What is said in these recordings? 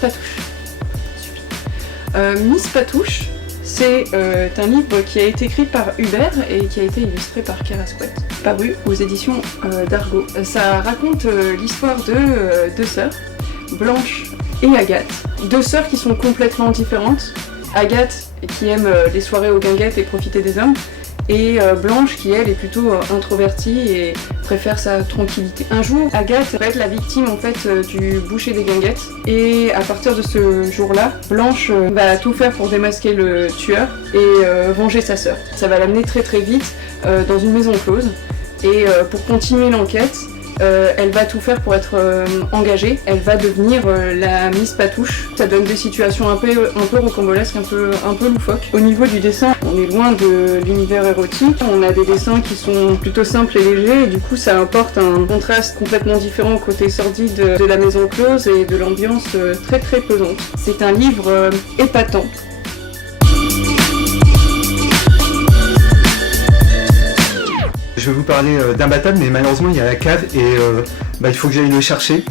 Patouche. Miss Patouche, c'est un livre qui a été écrit par Hubert et qui a été illustré par Kerasquette, paru aux éditions d'Argo. Ça raconte l'histoire de deux sœurs, Blanche et Agathe. Deux sœurs qui sont complètement différentes. Agathe qui aime les soirées aux guinguettes et profiter des hommes, et Blanche qui elle est plutôt introvertie et préfère sa tranquillité. Un jour, Agathe va être la victime en fait du boucher des guinguettes, et à partir de ce jour-là, Blanche va tout faire pour démasquer le tueur et venger sa sœur. Ça va l'amener très très vite dans une maison close, et pour continuer l'enquête, elle va tout faire pour être engagée. Elle va devenir la Miss Patouche. Ça donne des situations un peu rocambolesques, un peu loufoques. Au niveau du dessin, on est loin de l'univers érotique. On a des dessins qui sont plutôt simples et légers, et du coup ça apporte un contraste complètement différent au côté sordide de la maison close et de l'ambiance très très pesante. C'est un livre épatant. Je vais vous parler d'Imbattable, mais malheureusement il y a la cave et il faut que j'aille le chercher.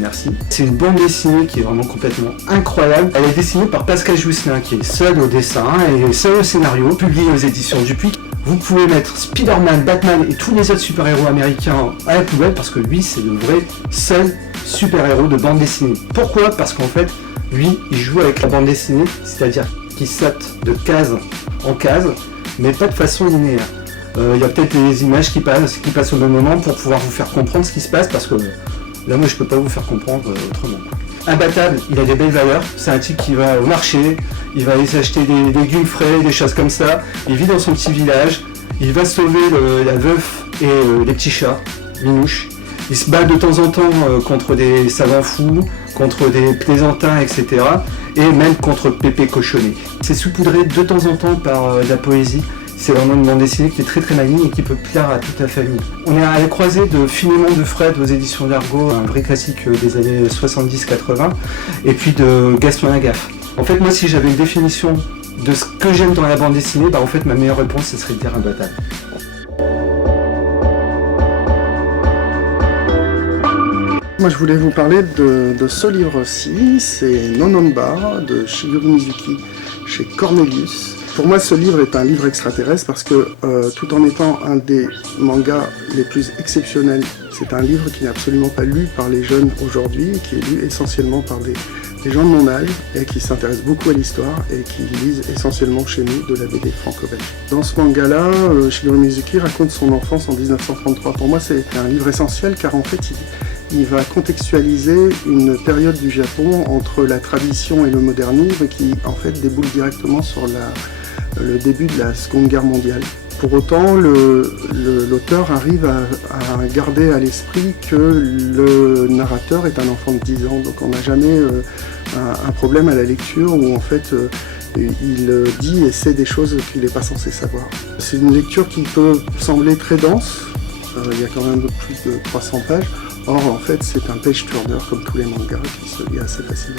Merci. C'est une bande dessinée qui est vraiment complètement incroyable. Elle est dessinée par Pascal Jousselin, qui est seul au dessin et seul au scénario, publié aux éditions Dupuis. Vous pouvez mettre Spider-Man, Batman et tous les autres super-héros américains à la poubelle, parce que lui c'est le vrai seul super-héros de bande dessinée. Pourquoi? Parce qu'en fait, lui il joue avec la bande dessinée, c'est-à-dire qu'il saute de case en case, mais pas de façon linéaire. Il y a peut-être les images qui passent au même moment pour pouvoir vous faire comprendre ce qui se passe, parce que là moi je peux pas vous faire comprendre autrement. Imbattable, il a des belles valeurs, c'est un type qui va au marché, il va aller s'acheter des légumes frais, des choses comme ça, il vit dans son petit village, il va sauver la veuf et les petits chats, minouches. Il se bat de temps en temps contre des savants fous, contre des plaisantins, etc. Et même contre Pépé Cochonnet. C'est saupoudré de temps en temps par de la poésie. C'est vraiment une bande dessinée qui est très très maligne et qui peut plaire à toute la famille. On est à la croisée de Finémon de Fred aux éditions d'Argo, un vrai classique des années 70-80, et puis de Gaston Lagaffe. En fait, moi, si j'avais une définition de ce que j'aime dans la bande dessinée, en fait, ma meilleure réponse, ce serait de dire Imbattable. Moi je voulais vous parler de ce livre-ci, c'est Nononba de Shigeru Mizuki chez Cornelius. Pour moi ce livre est un livre extraterrestre parce que tout en étant un des mangas les plus exceptionnels, c'est un livre qui n'est absolument pas lu par les jeunes aujourd'hui, qui est lu essentiellement par des gens de mon âge et qui s'intéressent beaucoup à l'histoire et qui lisent essentiellement chez nous de la BD franco-belge. Dans ce manga-là, Shigeru Mizuki raconte son enfance en 1933. Pour moi c'est un livre essentiel car en fait il va contextualiser une période du Japon entre la tradition et le modernisme qui en fait déboule directement sur le début de la Seconde Guerre mondiale. Pour autant, l'auteur arrive à garder à l'esprit que le narrateur est un enfant de 10 ans, donc on n'a jamais un problème à la lecture où en fait il dit et sait des choses qu'il n'est pas censé savoir. C'est une lecture qui peut sembler très dense, il y a quand même plus de 300 pages. Or, en fait, c'est un page turner comme tous les mangas qui se lit assez facilement.